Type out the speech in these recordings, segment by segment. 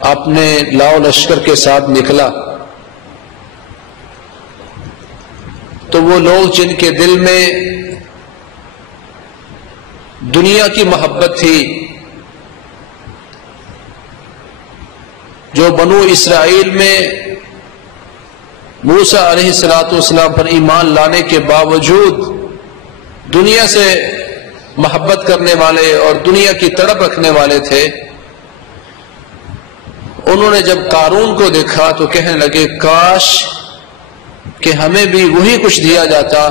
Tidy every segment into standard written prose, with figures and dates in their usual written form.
اپنے لاؤ لشکر کے ساتھ نکلا تو وہ لوگ جن کے دل میں دنیا کی محبت تھی، جو بنو اسرائیل میں موسیٰ علیہ السلام پر ایمان لانے کے باوجود دنیا سے محبت کرنے والے اور دنیا کی تڑپ رکھنے والے تھے، انہوں نے جب قارون کو دیکھا تو کہنے لگے کاش کہ ہمیں بھی وہی کچھ دیا جاتا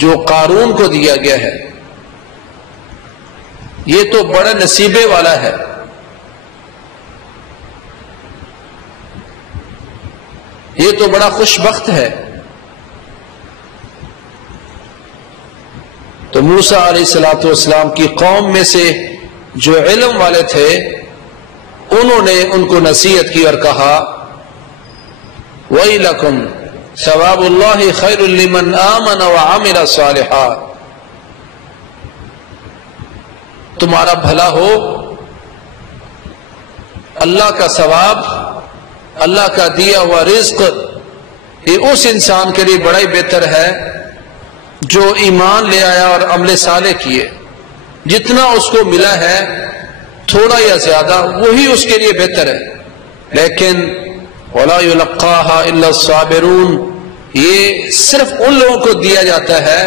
جو قارون کو دیا گیا ہے، یہ تو بڑا نصیبے والا ہے۔ یہ تو بڑا خوش بخت ہے۔ تو موسیٰ علیہ السلام کی قوم میں سے جو علم والے تھے انہوں نے ان کو نصیحت کی اور کہا وَيْلَكُمْ ثواب اللہ خیر لمن آمن وعمل صالحا، تمہارا بھلا ہو، اللہ کا ثواب، اللہ کا دیا ہوا رزق یہ اس انسان کے لیے بڑا ہی بہتر ہے جو ایمان لے آیا اور عمل صالح کیے۔ جتنا اس کو ملا ہے تھوڑا یا زیادہ وہی اس کے لیے بہتر ہے، لیکن وَلَا يُلَقَّاهَا إِلَّا الصَّابِرُونَ، یہ صرف ان لوگوں کو دیا جاتا ہے،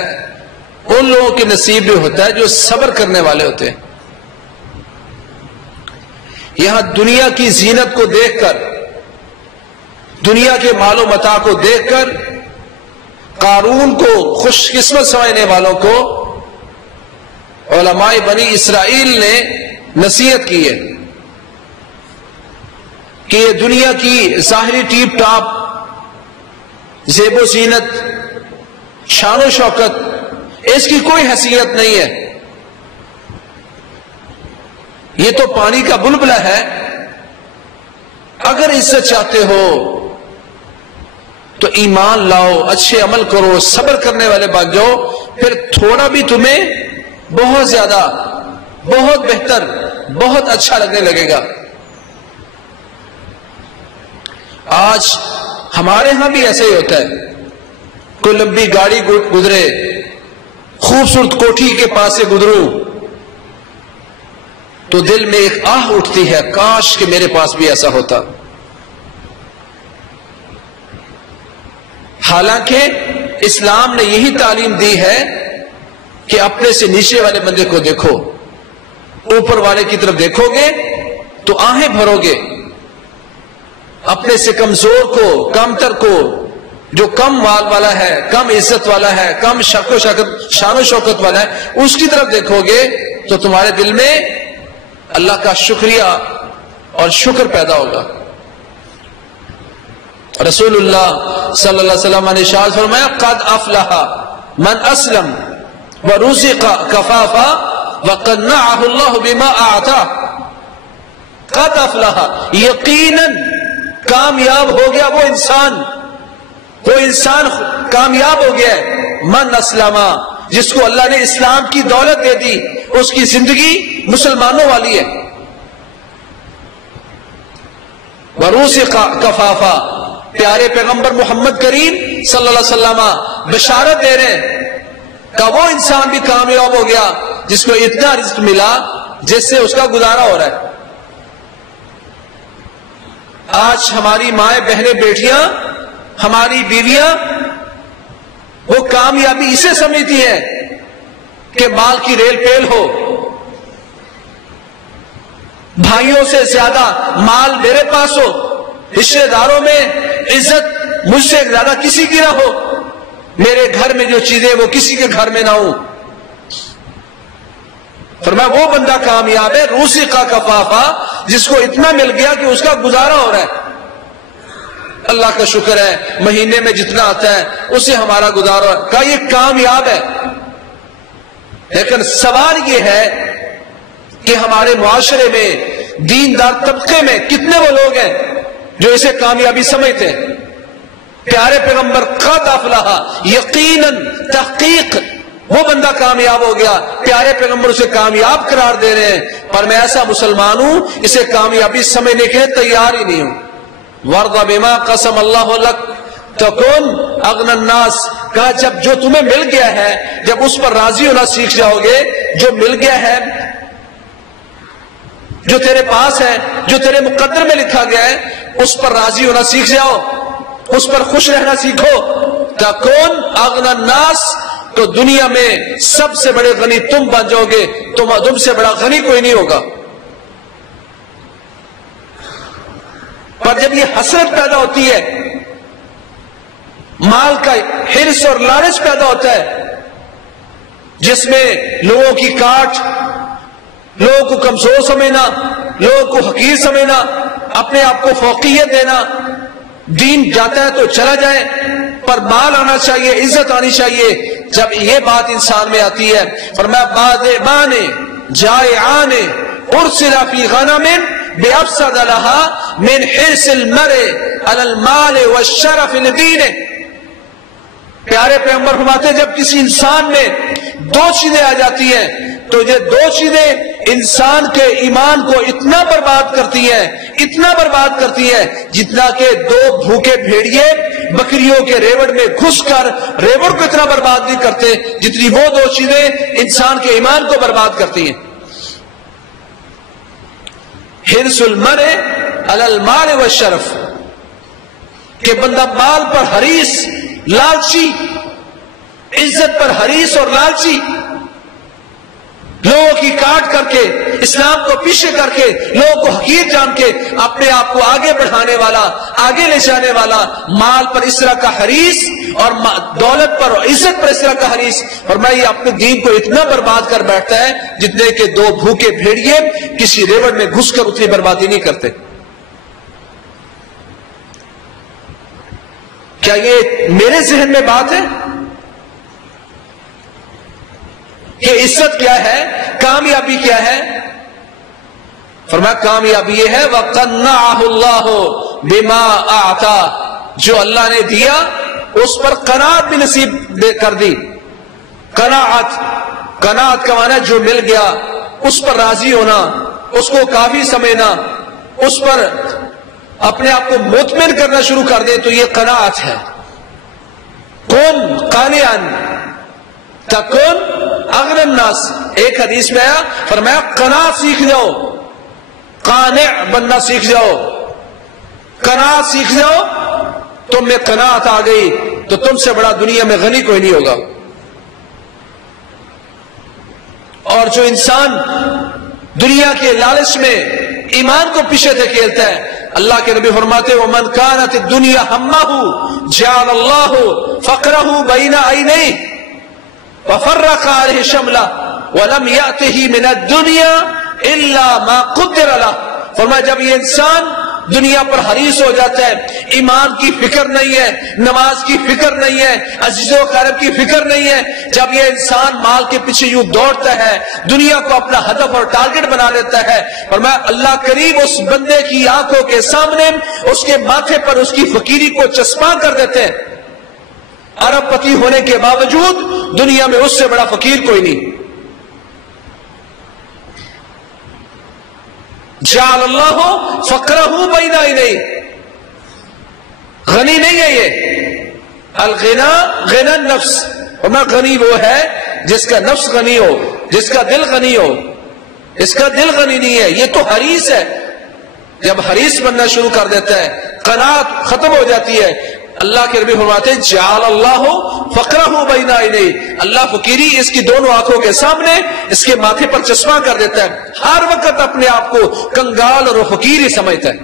ان لوگوں کے نصیب میں ہوتا ہے جو صبر کرنے والے ہوتے ہیں۔ یہاں دنیا کی زینت کو دیکھ کر، دنیا کے مال و متاع کو دیکھ کر قارون کو خوش قسمت سمجھنے والوں کو علماء بنی اسرائیل نے نصیحت کی ہے کہ یہ دنیا کی ظاہری ٹیپ ٹاپ زیب و زینت، شان و شوکت، اس کی کوئی حیثیت نہیں ہے، یہ تو پانی کا بلبلہ ہے۔ اگر عزت چاہتے ہو تو ایمان لاؤ، اچھے عمل کرو، صبر کرنے والے بن جاؤ، پھر تھوڑا بھی تمہیں بہت زیادہ، بہت بہتر، بہت اچھا لگنے لگے گا۔ آج ہمارے ہاں بھی ایسے ہی ہوتا ہے، کوئی لمبی گاڑی گزرے، خوبصورت کوٹھی کے پاس سے گزروں تو دل میں ایک آہ اٹھتی ہے کاش کہ میرے پاس بھی ایسا ہوتا۔ حالانکہ اسلام نے یہی تعلیم دی ہے کہ اپنے سے نیچے والے بندے کو دیکھو، اوپر والے کی طرف دیکھو گے تو آہیں بھرو گے، اپنے سے کمزور کو، کم تر کو، جو کم مال والا ہے، کم عزت والا ہے، کم شان و شوکت والا ہے، اس کی طرف دیکھو گے تو تمہارے دل میں اللہ کا شکریہ اور شکر پیدا ہوگا۔ رسول اللہ صلی اللہ علیہ وسلم نے ارشاد فرمایا قد افلح من اسلم ورزق کفافا وقنعه اللہ بما اعطاه، قد افلح، یقیناً کامیاب ہو گیا وہ انسان کامیاب ہو گیا ہے، من اسلم، جس کو اللہ نے اسلام کی دولت دے دی، اس کی زندگی مسلمانوں والی ہے۔ ورزق کفافا، پیارے پیغمبر محمد کریم صلی اللہ علیہ وسلم بشارت دے رہے ہیں کہ وہ انسان بھی کامیاب ہو گیا جس کو اتنا رزق ملا جس سے اس کا گزارا ہو رہا ہے۔ آج ہماری مائیں، بہنیں، بیٹیاں، ہماری بیویاں وہ کامیابی اسے سمجھتی ہیں کہ مال کی ریل پیل ہو، بھائیوں سے زیادہ مال میرے پاس ہو، رشتے داروں میں عزت مجھ سے زیادہ کسی کی نہ ہو، میرے گھر میں جو چیزیں وہ کسی کے گھر میں نہ ہوں۔ فرمایا وہ بندہ کامیاب ہے رزق کفافا، جس کو اتنا مل گیا کہ اس کا گزارا ہو رہا ہے۔ اللہ کا شکر ہے مہینے میں جتنا آتا ہے اسے ہمارا گزارا کا، یہ کامیاب ہے۔ لیکن سوال یہ ہے کہ ہمارے معاشرے میں، دیندار طبقے میں کتنے وہ لوگ ہیں جو اسے کامیابی سمجھتے ہیں؟ پیارے پیغمبر قد افلح، یقیناً، تحقیق وہ بندہ کامیاب ہو گیا، پیارے پیغمبر اسے کامیاب قرار دے رہے ہیں، پر میں ایسا مسلمان ہوں اسے کامیابی سمجھنے کے لیے تیار ہی نہیں ہوں۔ وَارْضَ بِمَا قَسَمَ اللَّهُ لَكَ تَكُنْ أَغْنَى النَّاسِ، کہا جب جو تمہیں مل گیا ہے، جب اس پر راضی ہونا سیکھ جاؤ گے، جو مل گیا ہے، جو تیرے پاس ہے، جو تیرے مقدر میں لکھا گیا ہے، اس پر راضی ہونا سیکھ جاؤ، اس پر خوش رہنا سیکھو، تَكُنْ أَغْنَى النَّاسِ، تو دنیا میں سب سے بڑے غنی تم بن جاؤ گے، تم سے بڑا غنی کوئی نہیں ہوگا۔ پر جب یہ حسرت پیدا ہوتی ہے، مال کا حرص اور لالچ پیدا ہوتا ہے، جس میں لوگوں کی کاٹ، لوگوں کو کمزور سمجھنا، لوگوں کو حقیر سمجھنا، اپنے آپ کو فوقیت دینا، دین جاتا ہے تو چلا جائے، پر مال آنا چاہیے، عزت آنی چاہیے، جب یہ بات انسان میں آتی ہے، فرمایا بادبان جائعان ارسل فی غنم بأفسد لها من حرص المرء علی المال والشرف لدینہ۔ پیارے پیغمبر فرماتے ہیں جب کسی انسان میں دو چیزیں آ جاتی ہیں تو یہ دو چیزیں انسان کے ایمان کو اتنا برباد کرتی ہیں، اتنا برباد کرتی ہیں، جتنا کہ دو بھوکے بھیڑیے بکریوں کے ریوڑ میں گھس کر ریوڑ کو اتنا برباد نہیں کرتے جتنی وہ دو چیزیں انسان کے ایمان کو برباد کرتی ہیں۔ حرص المرء علی المال والشرف، کہ بندہ مال پر حریص، لالچی، عزت پر حریص اور لالچی، لوگوں کی کاٹ کر کے، اسلام کو پیچھے کر کے، لوگوں کو حقیر جان کے اپنے آپ کو آگے بڑھانے والا، آگے لے جانے والا، مال پر اس طرح کا حریص اور دولت پر اور عزت پر اس طرح کا حریص، اور میں یہ اپنے دین کو اتنا برباد کر بیٹھتا ہے جتنے کہ دو بھوکے بھیڑیے کسی ریوڑ میں گھس کر اتنی بربادی نہیں کرتے۔ کیا یہ میرے ذہن میں بات ہے کہ عزت کیا ہے، کامیابی کیا ہے؟ فرمایا کامیابی یہ ہے وَقَنَّعَهُ اللَّهُ بِمَا أَعْطَى، جو اللہ نے دیا اس پر قناعت بھی نصیب کر دی۔ قناعت کا معنی جو مل گیا اس پر راضی ہونا، اس کو کافی سمجھنا، اس پر اپنے آپ کو مطمئن کرنا شروع کر دے تو یہ قناعت ہے۔ کن قانعا تکن اغنى الناس، ایک حدیث میں آیا، فرمایا قناعت سیکھ جاؤ، قانع بننا سیکھ جاؤ، قناعت سیکھ جاؤ، تم میں قناعت آ گئی تو تم سے بڑا دنیا میں غنی کوئی نہیں ہوگا۔ اور جو انسان دنیا کے لالچ میں ایمان کو پیچھے دھکیلتا ہے، اللہ کے نبی فرماتے ہیں وَمَنْ كَانَتِ الدُّنْيَا هَمَّهُ جَعَلَ اللَّهُ فَقْرَهُ بَيْنَ عَيْنَيْهِ وَفَرَّقَ عَلَيْهِ شَمْلَهُ وَلَمْ يَأْتِهِ مِنَ الدُّنْيَا إِلَّا مَا قُدِّرَ لَهُ۔ فرمایا جب یہ انسان دنیا پر حریص ہو جاتا ہے، ایمان کی فکر نہیں ہے، نماز کی فکر نہیں ہے، عزیز و اقارب کی فکر نہیں ہے، جب یہ انسان مال کے پیچھے یوں دوڑتا ہے، دنیا کو اپنا ہدف اور ٹارگٹ بنا لیتا ہے، فرمایا اللہ کریم اس بندے کی آنکھوں کے سامنے اس کے ماتھے پر اس کی فقیری کو چسپاں کر دیتے ہیں، ارب پتی ہونے کے باوجود دنیا میں اس سے بڑا فقیر کوئی نہیں۔ جعل اللہ فقرہ بین عینیہ، غنی نہیں ہے یہ، الغنا غنى النفس، اور غنی وہ ہے جس کا نفس غنی ہو، جس کا دل غنی ہو، اس کا دل غنی نہیں ہے، یہ تو حریص ہے۔ جب حریص بننا شروع کر دیتا ہے، قناعت ختم ہو جاتی ہے، اللہ کے نبی فرماتے ہیں جعل اللہ فقرہ بین عینیہ، اللہ فقیری اس کی دونوں آنکھوں کے سامنے اس کے ماتھے پر چشمہ کر دیتا ہے، ہر وقت اپنے آپ کو کنگال اور فقیر ہی سمجھتا ہے،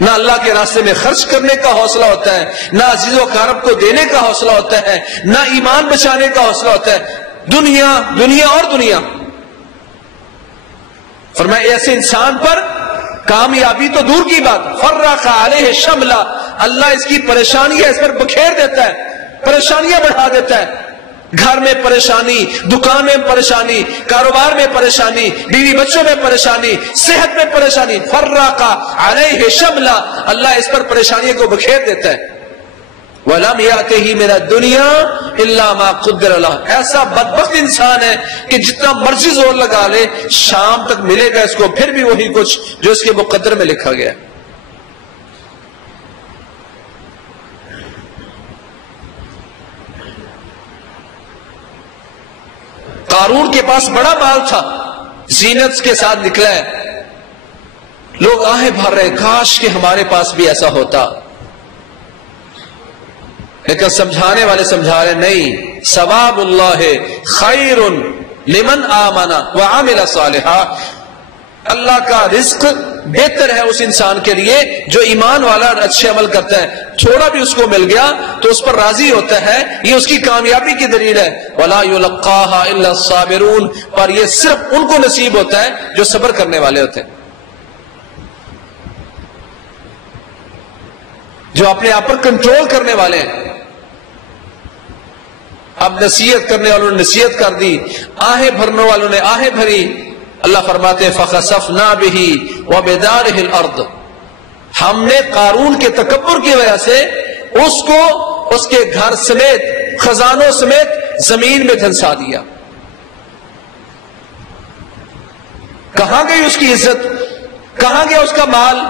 نہ اللہ کے راستے میں خرچ کرنے کا حوصلہ ہوتا ہے، نہ عزیز و اقارب کو دینے کا حوصلہ ہوتا ہے، نہ ایمان بچانے کا حوصلہ ہوتا ہے، دنیا دنیا اور دنیا۔ فرمایا ایسے انسان پر کامیابی تو دور کی بات، فرق علیہ شملہ، اللہ اس کی پریشانیاں اس پر بکھیر دیتا ہے، پریشانیاں بڑھا دیتا ہے، گھر میں پریشانی، دکان میں پریشانی، کاروبار میں پریشانی، بیوی بچوں میں پریشانی، صحت میں پریشانی، فرق علیہ شملہ، اللہ اس پر پریشانیوں کو بکھیر دیتا ہے۔ وَلَمْ يَأْتِهِ مِنَ الدُّنْيَا إِلَّا مَا قُدِّرَ لَهُ. ایسا بدبخت انسان ہے کہ جتنا مرضی زور لگا لے شام تک ملے گا اس کو پھر بھی وہی کچھ جو اس کے مقدر میں لکھا گیا. قارون کے پاس بڑا مال تھا، زینت کے ساتھ نکلا ہے، لوگ آہیں بھر رہے کاش کہ ہمارے پاس بھی ایسا ہوتا. لیکن سمجھانے والے سمجھا رہے نہیں، ثواب اللہ خیر لمن آمن وعمل صالحا. اللہ کا رزق بہتر ہے اس انسان کے لیے جو ایمان والا اور اچھے عمل کرتا ہے. تھوڑا بھی اس کو مل گیا تو اس پر راضی ہوتا ہے، یہ اس کی کامیابی کی دلیل ہے. وَلَا يُلَقَّاهَا إِلَّا الصَّابِرُونَ. پر یہ صرف ان کو نصیب ہوتا ہے جو صبر کرنے والے ہوتے ہیں، جو اپنے آپ پر کنٹرول کرنے والے ہیں. اب نصیحت کرنے والوں نے نصیحت کر دی، آہیں بھرنے والوں نے آہیں بھری. اللہ فرماتے ہیں فَخَسَفْنَا بِهِ وَبِدَارِهِ الْأَرْضِ. ہم نے قارون کے تکبر کی وجہ سے اس کو اس کے گھر سمیت خزانوں سمیت زمین میں دھنسا دیا. کہاں گئی اس کی عزت، کہاں گیا اس کا مال،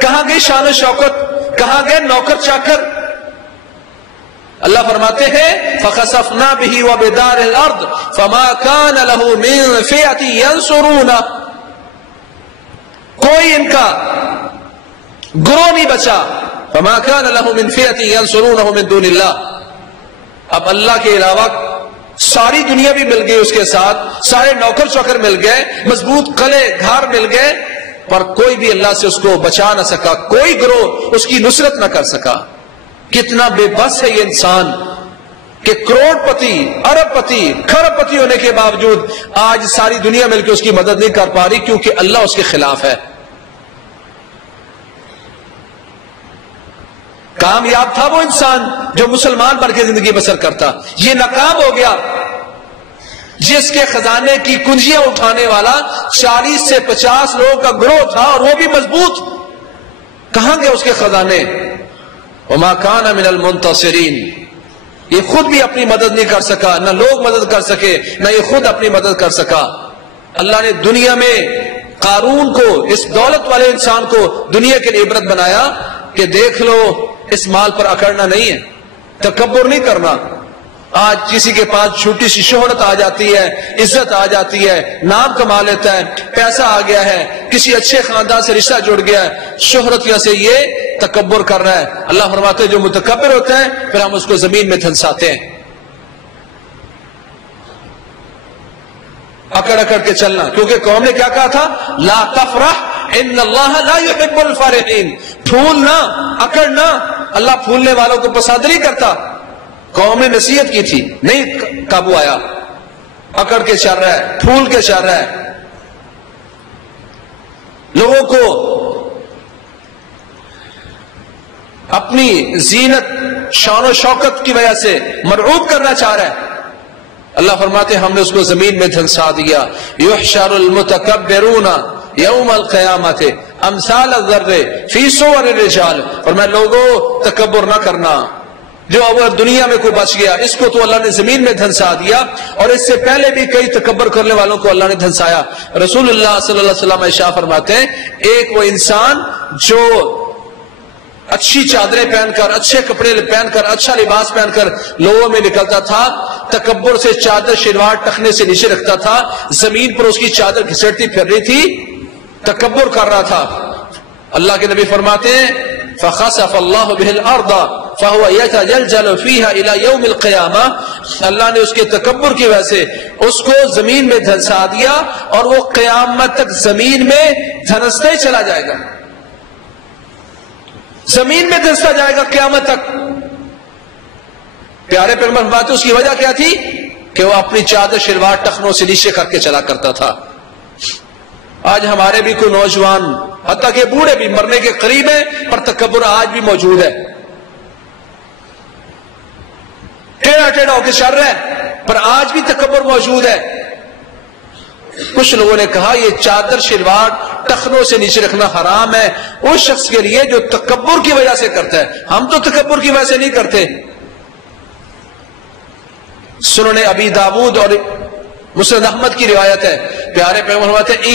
کہاں گئی شان و شوکت، کہاں گئے نوکر چاکر. اللہ فرماتے ہیں فَخَسَفْنَا بِهِ وَبِدَارِ الْأَرْضِ فَمَا كَانَ لَهُ مِنْ فِئَةٍ يَنْصُرُونَ. کوئی ان کا گروہ نہیں بچا. فَمَا كَانَ لَهُ مِنْ فِئَةٍ يَنْصُرُونَهُ مِنْ دُونِ اللَّهِ. اب اللہ کے علاوہ ساری دنیا بھی مل گئی اس کے ساتھ، سارے نوکر چوکر مل گئے، مضبوط قلعے گھر مل گئے، پر کوئی بھی اللہ سے اس کو بچا نہ سکا، کوئی گروہ اس کی نصرت نہ کر سکا. کتنا بے بس ہے یہ انسان کہ کروڑ پتی، ارب پتی، کھرب پتی ہونے کے باوجود آج ساری دنیا مل کے اس کی مدد نہیں کر پا رہی کیونکہ اللہ اس کے خلاف ہے. کامیاب تھا وہ انسان جو مسلمان بن کے زندگی بسر کرتا، یہ ناکام ہو گیا. جس کے خزانے کی کنجیاں اٹھانے والا 40 سے 50 لوگوں کا گروہ تھا اور وہ بھی مضبوط، کہاں گئے اس کے خزانے؟ وما كان من المنتصرین. یہ خود بھی اپنی مدد نہیں کر سکا، نہ لوگ مدد کر سکے، نہ یہ خود اپنی مدد کر سکا. اللہ نے دنیا میں قارون کو، اس دولت والے انسان کو دنیا کے لیے عبرت بنایا کہ دیکھ لو اس مال پر اکڑنا نہیں ہے، تکبر نہیں کرنا. آج کسی کے پاس چھوٹی سی شہرت آ جاتی ہے، عزت آ جاتی ہے، نام کما لیتا ہے، پیسہ آ گیا ہے، کسی اچھے خاندان سے رشتہ جڑ گیا ہے، شہرت کی وجہ سے یہ تکبر کر رہا ہے. اللہ فرماتے ہیں جو متکبر ہوتا ہے پھر ہم اس کو زمین میں دھنساتے ہیں. اکڑ اکڑ کے چلنا، کیونکہ قوم نے کیا کہا تھا؟ لا تفرح ان اللہ لا يحب الفرحین. پھولنا، اکڑنا، اللہ پھولنے والوں کو پسند نہیں کرتا. قوم نے نصیحت کی تھی، نہیں قابو آیا، اکڑ کے چل رہا ہے، پھول کے چل رہا ہے. لوگوں کو اپنی زینت، شان و شوکت کی وجہ سے مرعوب کرنا چاہ رہا ہے. اللہ فرماتے ہیں ہم نے اس کو زمین میں دھنسا دیا. یحشر المتکبرون یوم القیامت امثال الذر فی صور الرجال. اور میں لوگوں تکبر نہ کرنا. جو اب دنیا میں کوئی بچ گیا اس کو تو اللہ نے زمین میں دھنسا دیا، اور اس سے پہلے بھی کئی تکبر کرنے والوں کو اللہ نے دھنسایا. رسول اللہ صلی اللہ علیہ وسلم ارشاد فرماتے ہیں ایک وہ انسان جو اچھی چادریں پہن کر، اچھے کپڑے پہن کر، اچھا لباس پہن کر لوگوں میں نکلتا تھا، تکبر سے چادر شلوار ٹخنے سے نیچے رکھتا تھا، زمین پر اس کی چادر گھسیٹتی پھر رہی تھی، تکبر کر رہا تھا. اللہ کے نبی فرماتے ہیں فَخَسَفَ اللَّهُ بِهِ الْأَرْضَ فَهُوَ يَتَجَلْجَلُ فِيهَا إِلَى يَوْمِ الْقِيَامَةِ. اللہ نے اس کے تکبر کی وجہ سے اس کو زمین میں دھنسا دیا اور وہ قیامت تک زمین میں دھنستا ہی چلا جائے گا، زمین میں دھنستا جائے گا قیامت تک. پیارے پیغمبر فرماتے اس کی وجہ کیا تھی کہ وہ اپنی چادر شلوار ٹخنوں سے نیچے کر کے چلا کرتا تھا. آج ہمارے بھی کوئی نوجوان حتیٰ کہ بوڑھے بھی مرنے کے قریب ہیں پر تکبر آج بھی موجود ہے، ٹیڑھا ٹیڑھا ہو کے چل رہا ہے پر آج بھی تکبر موجود ہے. کچھ لوگوں نے کہا یہ چادر شلوار ٹخنوں سے نیچے رکھنا حرام ہے اس شخص کے لیے جو تکبر تکبر کی وجہ سے کرتا ہے، ہم تو تکبر کی وجہ سے نہیں کرتے۔ سنن ابی داود اور مسند احمد کی روایت ہے، پیارے پیغمبر فرماتے ہیں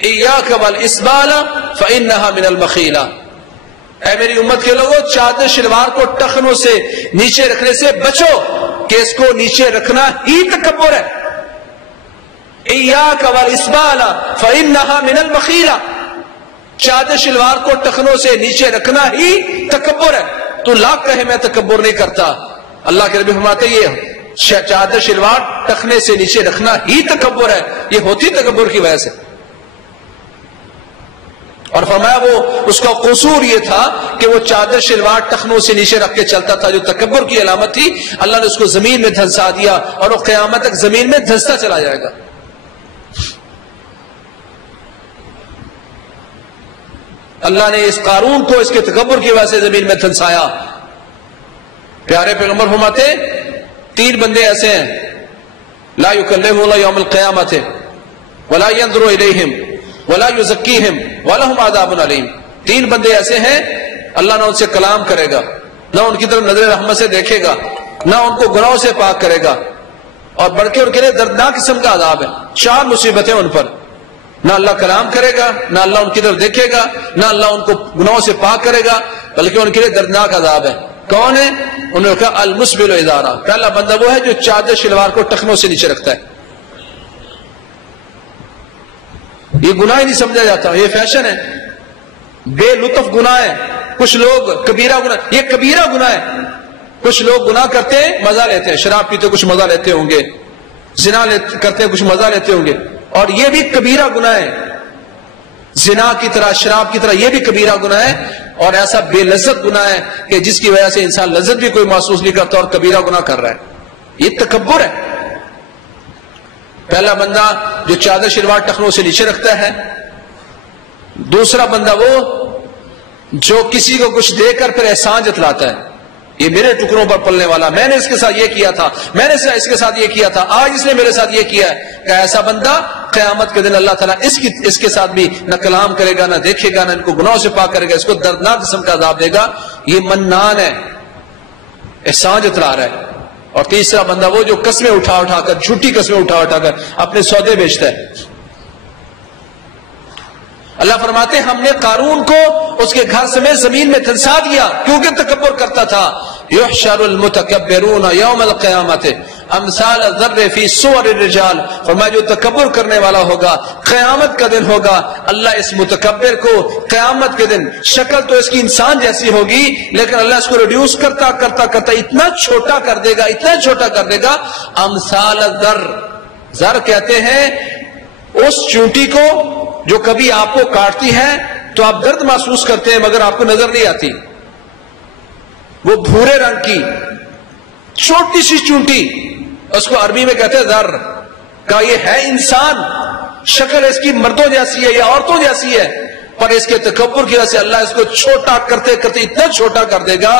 ایاک والاسبال فانها من المخیلہ، اے میری امت کے لوگوں چادر شلوار کو ٹخنوں سے نیچے رکھنے سے بچو کہ اس کو نیچے رکھنا ہی تکبر ہے۔ ایاک والاسبال فانها من المخیلہ، چادر شلوار کو ٹخنوں سے نیچے رکھنا ہی تکبر ہے۔ تو لاکھ کہے میں تکبر نہیں کرتا، اللہ کے نبی فرماتے یہ چادر شلوار ٹخنے سے نیچے رکھنا ہی تکبر ہے، یہ ہوتی تکبر کی وجہ سے۔ اور فرمایا وہ اس کا قصور یہ تھا کہ وہ چادر شلوار ٹخنوں سے نیچے رکھ کے چلتا تھا، جو تکبر کی علامت تھی، اللہ نے اس کو زمین میں دھنسا دیا اور وہ قیامت تک زمین میں دھنستا چلا جائے گا۔ اللہ نے اس قارون کو اس کے تکبر کی وجہ سے زمین میں دھنسایا۔ پیارے پیغمبر فرماتے 3 بندے ایسے ہیں، لا یکلمہم اللہ یوم القیامت ولا ینظر الیہم ولا یزکیہم ولہم عذاب علیم۔ 3 بندے ایسے ہیں اللہ نہ ان سے کلام کرے گا، نہ ان کی طرف نظر رحمت سے دیکھے گا، نہ ان کو گناہوں سے پاک کرے گا، اور بڑھ کے ان کے لیے دردناک قسم کا عذاب ہے۔ 4 مصیبتیں ان پر، نہ اللہ کلام کرے گا، نہ اللہ ان کی طرف دیکھے گا، نہ اللہ ان کو گناہوں سے پاک کرے گا، بلکہ ان کے لیے دردناک عذاب ہے۔ کون ہے؟ انہوں نے کہا المسبل ازارہ، پہلا بندہ وہ ہے جو چادر شلوار کو ٹخنوں سے نیچے رکھتا ہے۔ یہ گناہ ہی نہیں سمجھا جاتا، یہ فیشن ہے، بے لطف گناہ ہے۔ کچھ لوگ کبیرہ گناہ، یہ کبیرہ گناہ ہے۔ کچھ لوگ گناہ کرتے ہیں مزہ لیتے ہیں، شراب پیتے کچھ مزہ لیتے ہوں گے، زنا کرتے ہیں کچھ مزہ لیتے ہوں گے، اور یہ بھی کبیرہ گناہ ہے۔ زنا کی طرح، شراب کی طرح یہ بھی کبیرہ گناہ ہے، اور ایسا بے لذت گناہ ہے کہ جس کی وجہ سے انسان لذت بھی کوئی محسوس نہیں کرتا اور کبیرہ گناہ کر رہا ہے۔ یہ تکبر ہے۔ پہلا بندہ جو چادر شلوار ٹخنوں سے نیچے رکھتا ہے، دوسرا بندہ وہ جو کسی کو کچھ دے کر پھر احسان جتلاتا ہے، یہ میرے ٹکڑوں پر پلنے والا، میں نے اس کے ساتھ یہ کیا تھا، میں نے اس کے ساتھ یہ کیا تھا، آج اس نے میرے ساتھ یہ کیا ہے۔ کہ ایسا بندہ قیامت کے دن اللہ تعالیٰ اس کے ساتھ بھی نہ کلام کرے گا، نہ دیکھے گا، نہ ان کو گناہوں سے پاک کرے گا، اس کو دردناک قسم کا عذاب دے گا۔ یہ منان ہے، احسان جتلا رہا ہے۔ اور تیسرا بندہ وہ جو قسمیں اٹھا اٹھا کر، جھوٹی قسمیں اٹھا اٹھا کر اپنے سودے بیچتا ہے۔ اللہ فرماتے ہیں ہم نے قارون کو اس کے گھر سمیت زمین میں دھنسا دیا کیونکہ تکبر کرتا تھا۔ یحشر المتکبرون یوم القیامت امثال الذر فی صور الرجال، فرمایا جو تکبر کرنے والا ہوگا قیامت کا دن ہوگا، اللہ اس متکبر کو قیامت کے دن، شکل تو اس کی انسان جیسی ہوگی لیکن اللہ اس کو ریڈیوس کرتا کرتا کرتا اتنا چھوٹا کر دے گا، اتنا چھوٹا کر دے گا، امثال الذر، ذر کہتے ہیں اس چونٹی کو جو کبھی آپ کو کاٹتی ہے تو آپ درد محسوس کرتے ہیں مگر آپ کو نظر نہیں آتی، وہ بھورے رنگ کی چھوٹی سی چونٹی، اس کو عربی میں کہتے ہیں ذر، کہ یہ ہے انسان، شکل اس کی مردوں جیسی ہے یا عورتوں جیسی ہے، پر اس کے تکبر کی وجہ سے اللہ اس کو چھوٹا کرتے کرتے اتنا چھوٹا کر دے گا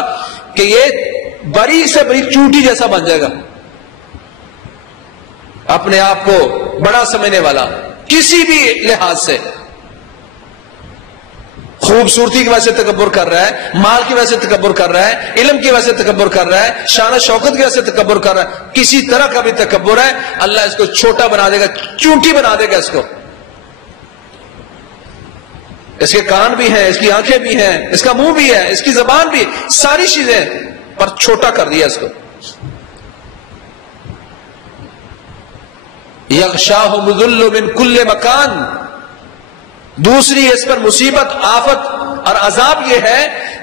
کہ یہ بڑی سے بڑی چونٹی جیسا بن جائے گا۔ اپنے آپ کو بڑا سمجھنے والا، کسی بھی لحاظ سے، خوبصورتی کی وجہ سے تکبر کر رہا ہے، مال کی وجہ سے تکبر کر رہا ہے، علم کی وجہ سے تکبر کر رہا ہے، شان و شوکت کی وجہ سے تکبر کر رہا ہے، کسی طرح کا بھی تکبر ہے، اللہ اس کو چھوٹا بنا دے گا، چونٹی بنا دے گا اس کو۔ اس کے کان بھی ہیں، اس کی آنکھیں بھی ہیں، اس کا منہ بھی ہے، اس کی زبان بھی، ساری چیزیں، پر چھوٹا کر دیا اس کو۔ یغشاہ الذل من کل مکان، دوسری اس پر مصیبت، آفت اور عذاب یہ ہے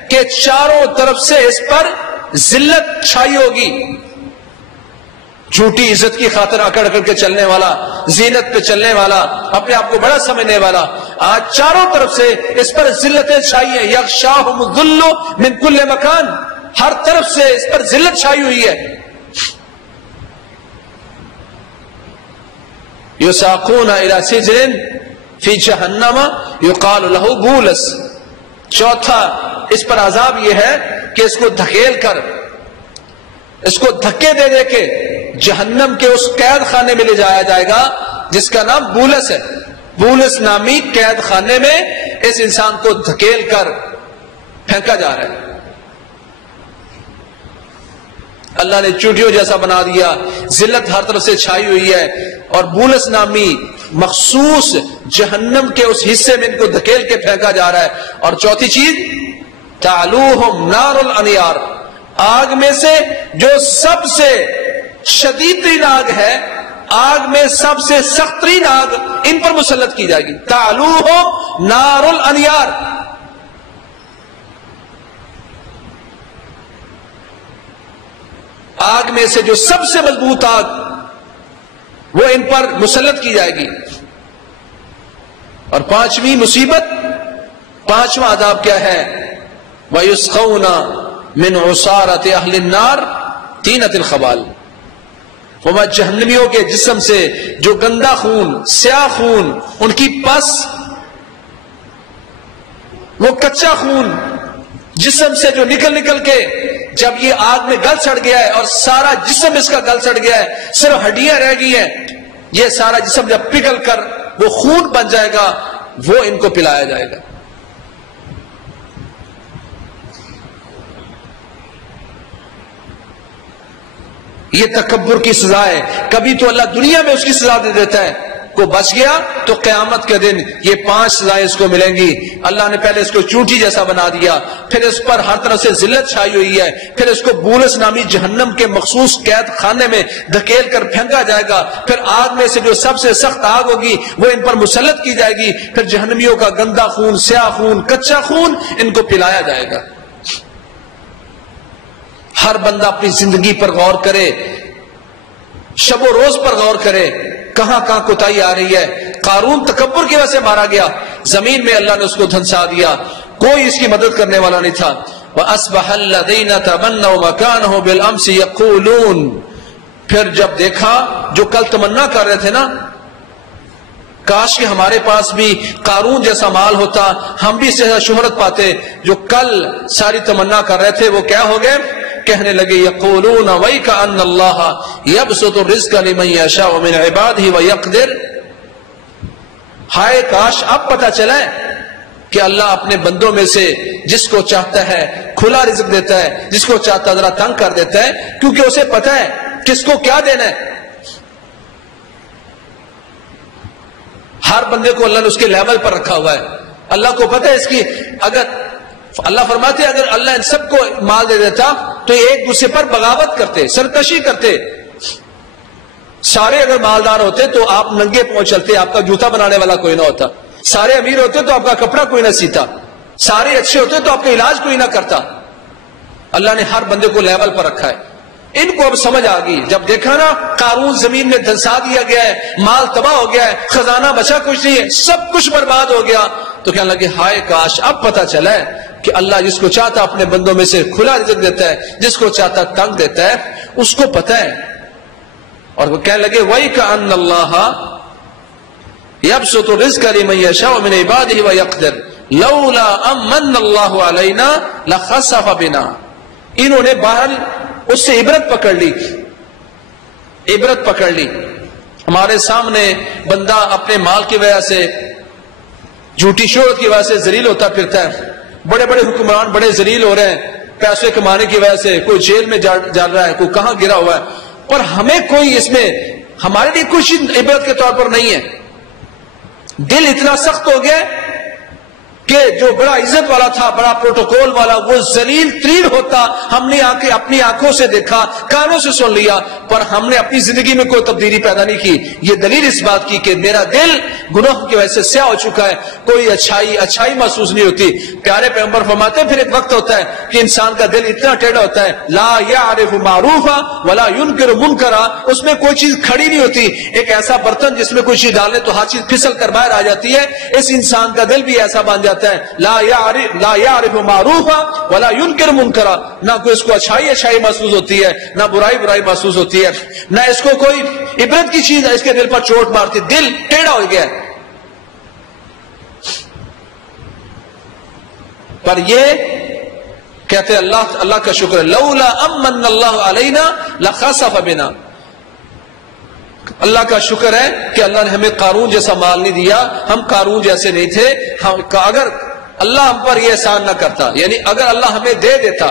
کہ چاروں طرف سے اس پر ذلت چھائی ہوگی۔ جھوٹی عزت کی خاطر اکڑ اکڑ کے چلنے والا، زینت پہ چلنے والا، اپنے آپ کو بڑا سمجھنے والا، آج چاروں طرف سے اس پر ذلتیں چھائی ہیں۔ یغشاہم الذل من کل مکان، ہر طرف سے اس پر ذلت چھائی ہوئی ہے۔ یساقون الی سجن فی جہنم یقال لہ بولس، چوتھا اس پر عذاب یہ ہے کہ اس کو دھکیل کر، اس کو دھکے دے دے کے جہنم کے اس قید خانے میں لے جایا جائے گا جس کا نام بولس ہے۔ بولس نامی قید خانے میں اس انسان کو دھکیل کر پھینکا جا رہا ہے. اللہ نے چوٹیوں جیسا بنا دیا, ذلت ہر طرف سے چھائی ہوئی ہے, اور بولس نامی مخصوص جہنم کے اس حصے میں ان کو دھکیل کے پھینکا جا رہا ہے. اور چوتھی چیز تعلوہم نار الانیار, آگ میں سے جو سب سے شدید ترین آگ ہے, آگ میں سب سے سخت ترین آگ ان پر مسلط کی جائے گی. تعلوہم نار الانیار, آگ میں سے جو سب سے مضبوط آگ وہ ان پر مسلط کی جائے گی. اور پانچویں مصیبت, پانچواں عذاب کیا ہے؟ وَيُسْقَوْنَ مِنْ عُصَارَةِ أَهْلِ النَّارِ طِينَةِ الْخَبَالِ, وہ جہنمیوں کے جسم سے جو گندا خون, سیاہ خون, ان کی پس, وہ کچا خون جسم سے جو نکل کے جب یہ آگ میں گل سڑ گیا ہے اور سارا جسم اس کا گل سڑ گیا ہے, صرف ہڈیاں رہ گئی ہیں, یہ سارا جسم جب پگھل کر وہ خون بن جائے گا, وہ ان کو پلایا جائے گا. یہ تکبر کی سزا ہے. کبھی تو اللہ دنیا میں اس کی سزا دے دیتا ہے, کو بچ گیا تو قیامت کے دن یہ 5 سزائیں اس کو ملیں گی. اللہ نے پہلے اس کو چونٹی جیسا بنا دیا, پھر اس پر ہر طرف سے ذلت چھائی ہوئی ہے, پھر اس کو بولس نامی جہنم کے مخصوص قید خانے میں دھکیل کر پھینکا جائے گا, پھر آگ میں سے جو سب سے سخت آگ ہوگی وہ ان پر مسلط کی جائے گی, پھر جہنمیوں کا گندا خون, سیاہ خون, کچا خون ان کو پلایا جائے گا. ہر بندہ اپنی زندگی پر غور کرے, شب و روز پر غور کرے, کہاں کہاں کوتاہی آ رہی ہے. قارون تکبر کی وجہ سے مارا گیا, زمین میں اللہ نے اس کو دھنسا دیا, کوئی اس کی مدد کرنے والا نہیں تھا. وَأَصْبَحَ الَّذِينَ تَمَنَّوْا مَكَانَهُ بِالْأَمْسِ يَقُولُونَ, پھر جب دیکھا جو کل تمنا کر رہے تھے نا, کاش کہ ہمارے پاس بھی قارون جیسا مال ہوتا, ہم بھی اس سے شہرت پاتے. جو کل ساری تمنا کر رہے تھے وہ کیا ہو گئے؟ کہنے لگے یقولون وَيْكَأَنَّ اللَّهَ يَبْسُطُ الرِّزْقَ لِمَنْ يَشَاءُ مِنْ عِبَادِهِ وَيَقْدِرُ, ہائے کاش اب پتہ چلے کہ اللہ اپنے بندوں میں سے جس کو چاہتا ہے کھلا رزق دیتا ہے, جس کو چاہتا ذرا تنگ کر دیتا ہے, کیونکہ اسے پتہ ہے کس کو کیا دینا ہے. ہر بندے کو اللہ نے اس کے لیول پر رکھا ہوا ہے. اللہ کو پتہ ہے اس کی, اگر اللہ فرماتے اگر اللہ ان سب کو مال دے دیتا تو ایک دوسرے پر بغاوت کرتے, سرکشی کرتے. سارے اگر مالدار ہوتے تو آپ ننگے پاؤں چلتے, آپ کا جوتا بنانے والا کوئی نہ ہوتا. سارے امیر ہوتے تو آپ کا کپڑا کوئی نہ سیتا. سارے اچھے ہوتے تو آپ کا علاج کوئی نہ کرتا. اللہ نے ہر بندے کو لیول پر رکھا ہے. ان کو اب سمجھ آ گئی, جب دیکھا نا قارون زمین میں دھنسا دیا گیا ہے, مال تباہ ہو گیا ہے, خزانہ بچا کچھ نہیں ہے, سب کچھ برباد ہو گیا, تو کہنے لگے ہائے کاش اب پتہ چلا ہے کہ اللہ جس کو چاہتا اپنے بندوں میں سے کھلا رزق دیتا ہے, جس کو چاہتا تنگ دیتا ہے, اس کو پتہ ہے. اور وہ کہنے لگے وَيْكَأَنَّ اللَّهَ يَبْسُطُ الرِّزْقَ لِمَنْ يَشَاءُ مِنْ عِبَادِهِ وَيَقْدِرُ لَوْلَا أَمَّنَّ اللَّهُ عَلَيْنَا لَخَسَفَ بِنَا. انہوں نے باہر اس سے عبرت پکڑ لی, عبرت پکڑ لی. ہمارے سامنے بندہ اپنے مال کی وجہ سے, جھوٹی شہرت کی وجہ سے ذلیل ہوتا پھرتا ہے. بڑے بڑے حکمران بڑے ذلیل ہو رہے ہیں پیسے کمانے کی وجہ سے, کوئی جیل میں جا رہا ہے, کوئی کہاں گرا ہوا ہے, پر ہمیں کوئی اس میں ہمارے لیے کچھ عبرت کے طور پر نہیں ہے. دل اتنا سخت ہو گیا کہ جو بڑا عزت والا تھا, بڑا پروٹوکول والا, وہ ذلیل ترین ہوتا. ہم نے اپنی آنکھوں سے دیکھا, کانوں سے سن لیا, پر ہم نے اپنی زندگی میں کوئی تبدیلی پیدا نہیں کی. یہ دلیل اس بات کی کہ میرا دل گناہ کی وجہ سے سیاہ ہو چکا ہے, کوئی اچھائی محسوس نہیں ہوتی. پیارے پیغمبر فرماتے ہیں پھر ایک وقت ہوتا ہے کہ انسان کا دل اتنا ٹیڑھا ہوتا ہے, لا یعرف معروفا ولا ينکر منکرا, اس میں کوئی چیز کھڑی نہیں ہوتی. ایک ایسا برتن جس میں کوئی چیز ڈالے تو ہر چیز پھسل کر باہر آ جاتی ہے, اس انسان کا دل بھی ایسا بن جاتا ہے, لا یعرف معروفا ولا ينکر منکرا. نہ کوئی اس کو اچھائی محسوس ہوتی ہے, نہ برائی محسوس ہوتی ہے, نہ اس کو کوئی عبرت کی چیز ہے, اس کے دل پر چوٹ مارتی, دل ٹیڑھا ہو گیا ہے. پر یہ کہتے اللہ کا شکر ہے, لولا امن اللہ علینا لخسف بنا. اللہ کا شکر ہے کہ اللہ نے ہمیں قارون جیسا مال نہیں دیا, ہم قارون جیسے نہیں تھے. اگر اللہ ہم پر یہ احسان نہ کرتا، یعنی اگر اللہ ہمیں دے دیتا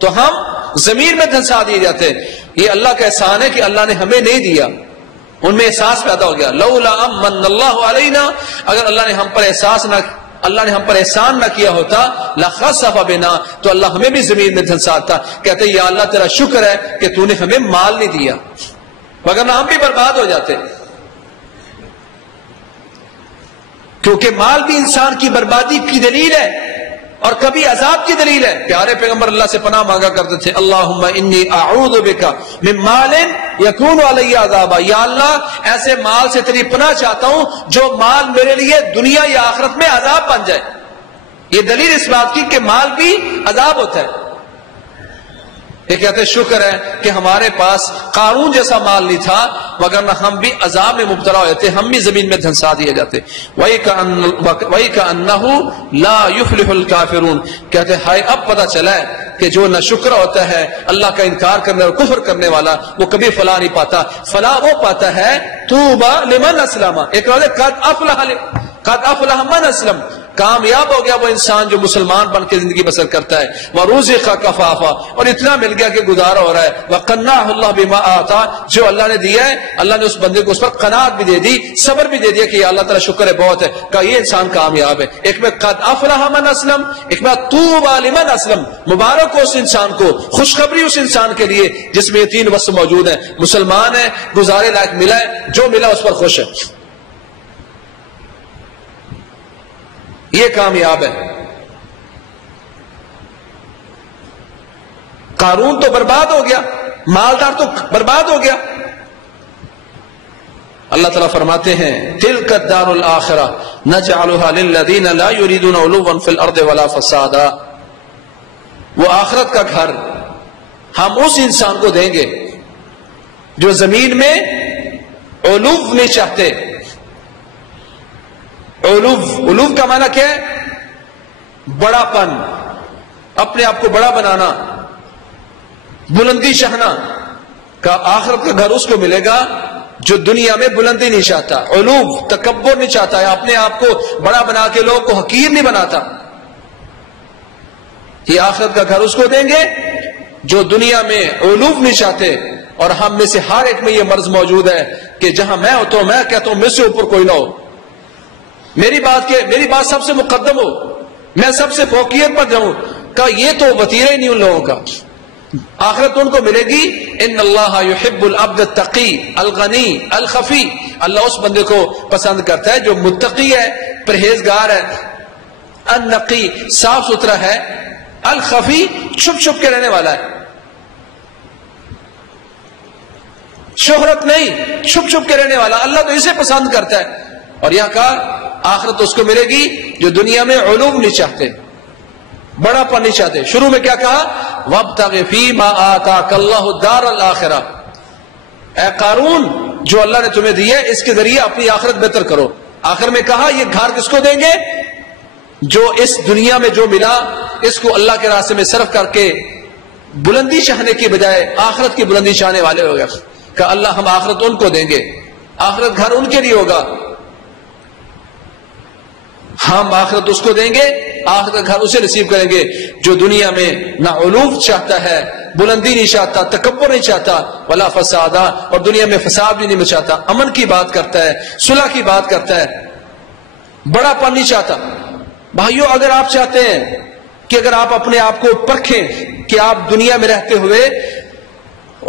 تو ہم زمین میں دھنسا دیے جاتے. یہ اللہ کا احسان ہے کہ اللہ نے ہمیں نہیں دیا، ان میں احساس پیدا ہو گیا. لولا امن اللہ علینا، اگر اللہ نے ہم پر احسان نہ کیا ہوتا لخسف بنا، تو اللہ ہمیں بھی زمین میں دھنساتا. کہتے یا اللہ تیرا شکر ہے کہ تو نے ہمیں مال نہیں دیا، وگرنہ ہم بھی برباد ہو جاتے. کیونکہ مال بھی انسان کی بربادی کی دلیل ہے اور کبھی عذاب کی دلیل ہے. پیارے پیغمبر اللہ سے پناہ مانگا کرتے تھے، اللہم انی اعوذ بک من مال یکون علی عذابا، یا اللہ ایسے مال سے تیری پناہ چاہتا ہوں جو مال میرے لیے دنیا یا آخرت میں عذاب بن جائے. یہ دلیل اس بات کی کہ مال بھی عذاب ہوتا ہے. یہ کہتے شکر ہے کہ ہمارے پاس قارون جیسا مال نہیں تھا، وگرنہ ہم بھی عذاب میں مبتلا ہوتے، ہم بھی زمین میں دھنسا دیے جاتے. وَإِكَأَنَّهُ لَا يُفْلِحُ الْكَافِرُونَ، کہتے ہائے اب پتہ چلا ہے کہ جو نہ شکر ہوتا ہے، اللہ کا انکار کرنے اور کفر کرنے والا، وہ کبھی فلاح نہیں پاتا. فلاح وہ پاتا ہے طوبى لمن اسلم، ایک اور قد افلح من اسلم، کامیاب ہو گیا وہ انسان جو مسلمان بن کے زندگی بسر کرتا ہے. وَرُزِقَ كَفَافًا، اور اتنا مل گیا کہ گزارا ہو رہا ہے. وَقَنَّعَهُ اللَّهُ بِمَا آتَى، جو اللہ نے دیا ہے اللہ نے اس بندے کو اس پر قناعت بھی دے دی، صبر بھی دے دیا کہ اللہ تعالیٰ شکر ہے بہت ہے، کہ یہ انسان کامیاب ہے. ایک میں قد افلح من اسلم، ایک میں طوبى لمن اسلم، مبارک ہو اس انسان کو، خوشخبری اس انسان کے لیے جس میں یہ تین وصف موجود ہیں. مسلمان ہے، گزارے لائق ملا ہے، جو ملا اس پر خوش ہے، یہ کامیاب ہے. قارون تو برباد ہو گیا، مالدار تو برباد ہو گیا. اللہ تعالیٰ فرماتے ہیں تِلْكَ الدَّارُ الْآخِرَةُ نَجْعَلُهَا لِلَّذِينَ لَا يُرِيدُونَ عُلُوًّا فِي الْأَرْضِ وَلَا فَسَادًا، وہ آخرت کا گھر ہم اس انسان کو دیں گے جو زمین میں علو نہیں چاہتے. علو کا معنی کیا ہے؟ بڑا پن، اپنے آپ کو بڑا بنانا، بلندی چاہنا. کا آخرت کا گھر اس کو ملے گا جو دنیا میں بلندی نہیں چاہتا، علو تکبر نہیں چاہتا ہے، اپنے آپ کو بڑا بنا کے لوگوں کو حقیر نہیں بناتا. یہ آخرت کا گھر اس کو دیں گے جو دنیا میں علو نہیں چاہتے. اور ہم میں سے ہر ایک میں یہ مرض موجود ہے کہ جہاں میں ہوتا ہوں میں کہتا ہوں مجھ سے اوپر کوئی نہ ہو، میری بات سب سے مقدم ہو، میں سب سے فوقیت پر جاؤں. کہ یہ تو وتیرہ ہی نہیں ان لوگوں کا. آخرت ان کو ملے گی ان اللہ یحب العبد التقی الغنی الخفی، اللہ اس بندے کو پسند کرتا ہے جو متقی ہے، پرہیزگار ہے، النقی صاف ستھرا ہے، الخفی چھپ چھپ کے رہنے والا ہے، شہرت نہیں، چھپ چھپ کے رہنے والا. اللہ تو اسے پسند کرتا ہے. اور یہاں کہا آخرت اس کو ملے گی جو دنیا میں علوم نہیں چاہتے، بڑا پن نہیں چاہتے. شروع میں کیا کہا؟ وَابْتَغِ فِيمَا آتَاكَ اللَّهُ الدَّارَ الْآخِرَةَ، اے قارون جو اللہ نے تمہیں دیا ہے اس کے ذریعے اپنی آخرت بہتر کرو. آخر میں کہا یہ گھر کس کو دیں گے؟ جو اس دنیا میں جو ملا اس کو اللہ کے راستے میں صرف کر کے بلندی چاہنے کی بجائے آخرت کی بلندی چاہنے والے ہو گئے. کہ اللہ ہم آخرت ان کو دیں گے، آخرت گھر ان کے لیے ہوگا، ہم آخرت اس کو دیں گے، آخرت کا گھر اسے نصیب کریں گے جو دنیا میں نہ علوف چاہتا ہے، بلندی نہیں چاہتا، تکبر نہیں چاہتا، ولا فسادا، اور دنیا میں فساد بھی نہیں مچاتا، امن کی بات کرتا ہے، صلح کی بات کرتا ہے، بڑا پن نہیں چاہتا. بھائیو اگر آپ چاہتے ہیں کہ اگر آپ اپنے آپ کو پرکھیں کہ آپ دنیا میں رہتے ہوئے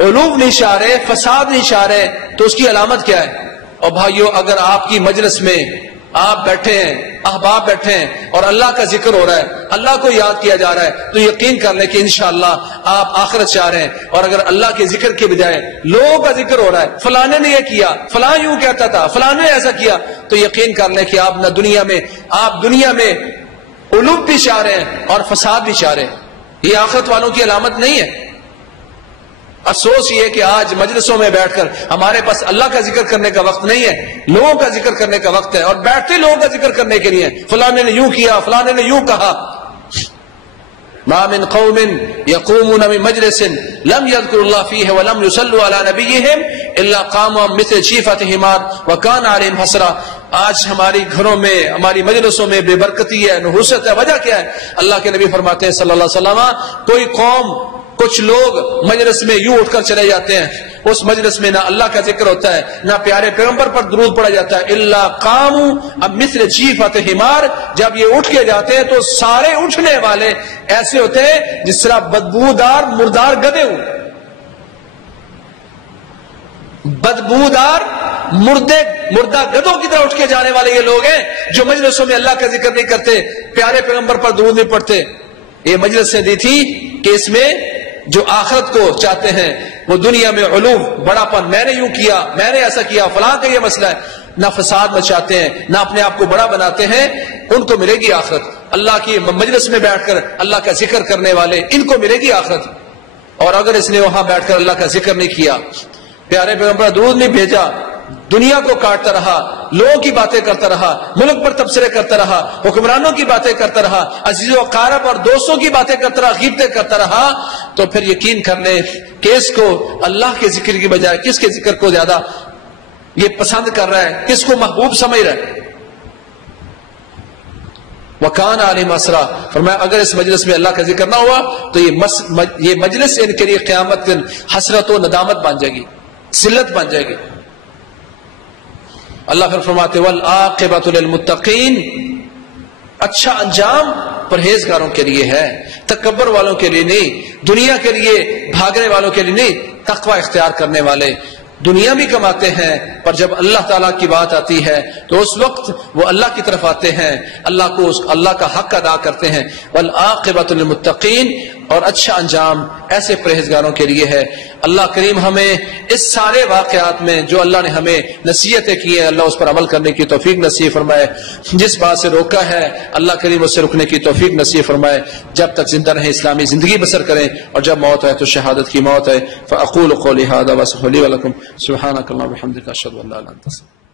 علوف نہیں چاہ رہے، فساد نہیں چاہ رہے، تو اس کی علامت کیا ہے؟ اور بھائیو اگر آپ کی مجلس میں آپ بیٹھے ہیں، احباب بیٹھے ہیں اور اللہ کا ذکر ہو رہا ہے، اللہ کو یاد کیا جا رہا ہے، تو یقین کر لیں کہ انشاءاللہ آپ آخرت چاہ رہے ہیں. اور اگر اللہ کے ذکر کے بجائے لوگوں کا ذکر ہو رہا ہے، فلاں نے یہ کیا، فلاں یوں کہتا تھا، فلاں نے ایسا کیا، تو یقین کر لیں کہ آپ دنیا میں علوم بھی چاہ رہے ہیں اور فساد بھی چاہ رہے ہیں. یہ آخرت والوں کی علامت نہیں ہے. افسوس یہ ہے کہ آج مجلسوں میں بیٹھ کر ہمارے پاس اللہ کا ذکر کرنے کا وقت نہیں ہے، لوگوں کا ذکر کرنے کا وقت ہے، اور بیٹھتے لوگوں کا ذکر کرنے کے لیے فلاں نے یوں کیا، فلاں نے یوں کہا. ما من قوم يقومون من مجلس لم يذكروا الله فيه ولم يصلوا على نبيهم الا قاموا مثل شيفة حمار وكان عليهم حسرة. آج ہماری گھروں میں ہماری مجلسوں میں بے برکتی ہے، نحوست ہے، وجہ کیا ہے؟ اللہ کے نبی فرماتے ہیں صلی اللہ علیہ وسلم، کوئی قوم، کچھ لوگ مجلس میں یوں اٹھ کر چلے جاتے ہیں، اس مجلس میں نہ اللہ کا ذکر ہوتا ہے، نہ پیارے پیغمبر پر درود پڑا جاتا ہے، الا قاموا اب مثل جیفۃ حمار، جب یہ اٹھ کے جاتے ہیں تو سارے اٹھنے والے ایسے ہوتے ہیں جس طرح بدبودار مردار گدھے ہوں، بدبودار مردہ گدھوں کی طرح اٹھ کے جانے والے یہ لوگ ہیں جو مجلسوں میں اللہ کا ذکر نہیں کرتے، پیارے پیغمبر پر درود نہیں پڑھتے۔ یہ مجلس سے دی تھی کہ اس میں جو آخرت کو چاہتے ہیں وہ دنیا میں علو، بڑا پن، میں نے یوں کیا، میں نے ایسا کیا، فلاں کا یہ مسئلہ ہے، نہ فساد مچاتے ہیں، نہ اپنے آپ کو بڑا بناتے ہیں، ان کو ملے گی آخرت۔ اللہ کی مجلس میں بیٹھ کر اللہ کا ذکر کرنے والے، ان کو ملے گی آخرت۔ اور اگر اس نے وہاں بیٹھ کر اللہ کا ذکر نہیں کیا، پیارے پیغمبر درود نہیں بھیجا، دنیا کو کاٹتا رہا، لوگوں کی باتیں کرتا رہا، ملک پر تبصرے کرتا رہا، حکمرانوں کی باتیں کرتا رہا، عزیز و اقارب اور دوستوں کی باتیں کرتا رہا، غیبتیں کرتا رہا، تو پھر یقین کر لیں کہ اس کو اللہ کے ذکر کی بجائے کس کے ذکر کو زیادہ یہ پسند کر رہا ہے، کس کو محبوب سمجھ رہا ہے۔ وَكَانَ عَلَيْهِمْ أَسْرًا، فرمایا اگر اس مجلس میں اللہ کا ذکر نہ ہوا تو یہ مجلس ان کے لیے قیامت دن حسرت و ندامت بن جائے گی، ذلت بن جائے گی۔ اللہ پھر فرماتے وَالْعَاقِبَةُ لِلْمُتَّقِينَ، اچھا انجام پرہیزگاروں کے لیے ہے، تکبر والوں کے لیے نہیں، دنیا کے لیے بھاگنے والوں کے لیے نہیں، تقوی اختیار کرنے والے دنیا بھی کماتے ہیں، پر جب اللہ تعالیٰ کی بات آتی ہے تو اس وقت وہ اللہ کی طرف آتے ہیں، اللہ کا حق ادا کرتے ہیں۔ وَالْعَاقِبَةُ لِلْمُتَّقِينَ، اور اچھا انجام ایسے پرہیزگاروں کے لیے ہے۔ اللہ کریم ہمیں اس سارے واقعات میں جو اللہ نے ہمیں نصیحتیں کی ہیں، اللہ اس پر عمل کرنے کی توفیق نصیب فرمائے، جس بات سے روکا ہے اللہ کریم اس سے رکنے کی توفیق نصیب فرمائے، جب تک زندہ رہیں اسلامی زندگی بسر کریں، اور جب موت ہے تو شہادت کی موت ہے۔ فَأَقُولُ قَوْلِي هَذَا وَأَسْتَغْفِرُ لِي وَلَكُمْ سُبْحَانَكَ اللَّهُمَّ وَبِحَمْدِكَ أَشْهَدُ أَن لَّا إِلَهَ إِلَّا أَنتَ